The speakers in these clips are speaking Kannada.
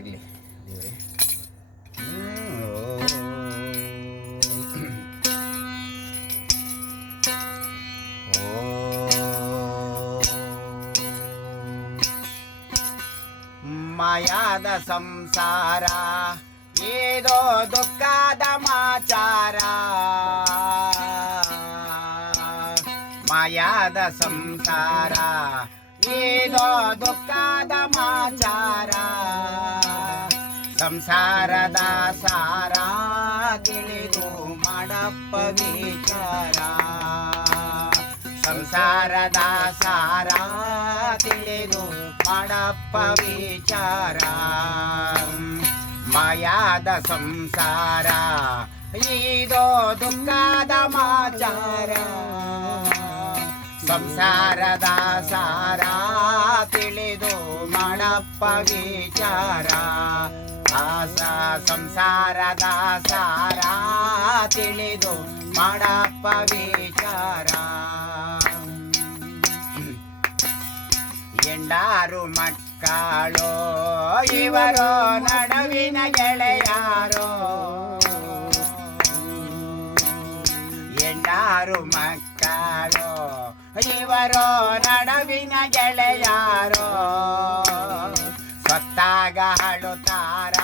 ಇರಲಿ ದೇವ್ರೆ. ಮಾಯಾದ ಸಂಸಾರ ಏದೋ ದುಃಖದ ಮಾಚಾರ, ಮಾಯಾದ ಸಂಸಾರ ಏದೋ ದುಃಖದ ಮಾಚಾರ, ಸಂಸಾರದ ಸಾರ ತಿಳಿದು ಮಾಡಪ್ಪ ವಿಚಾರ, ಸಂಸಾರದ ಸಾರ ತಿಳಿದು ಮಾಡಪ್ಪ ವಿಚಾರ. ಮಾಯಾದ ಸಂಸಾರ ಇದೋ ದುಃಖದ ಮಾಚಾರ, ಸಂಸಾರದ ಸಾರ ತಿಳಿದು ಮಾಡಪ್ಪ ವಿಚಾರ, ಆಸ ಸಂಸಾರದ ಸಾರ ತಿಳಿದು ಮಾಡಪ್ಪ ವಿಚಾರ. ಎಂಡಾರು ಮಕ್ಕಳು ಇವರು ನಡುವಿನ ಗೆಳೆಯಾರೋ, ಎಂಡಾರು ಮಕ್ಕಳು ಇವರು ನಡುವಿನ ಗೆಳೆಯಾರೋ, ಸತ್ತಾಗ ಅಳುತ್ತಾರ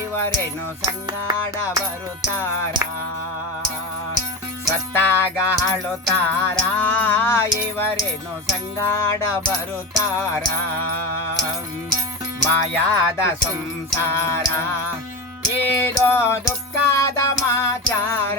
ಇವರೇನು ಸಂಗಾಡ ಬರುತ್ತಾರ, ಸತ್ತಾಗ ಅಳುತ್ತಾರ ಇವರೇನು ಸಂಗಾಡ ಬರುತ್ತಾರ. ಮಾಯಾದ ಸಂಸಾರ ಏನೋ ದುಃಖದ ಮಾಚಾರ.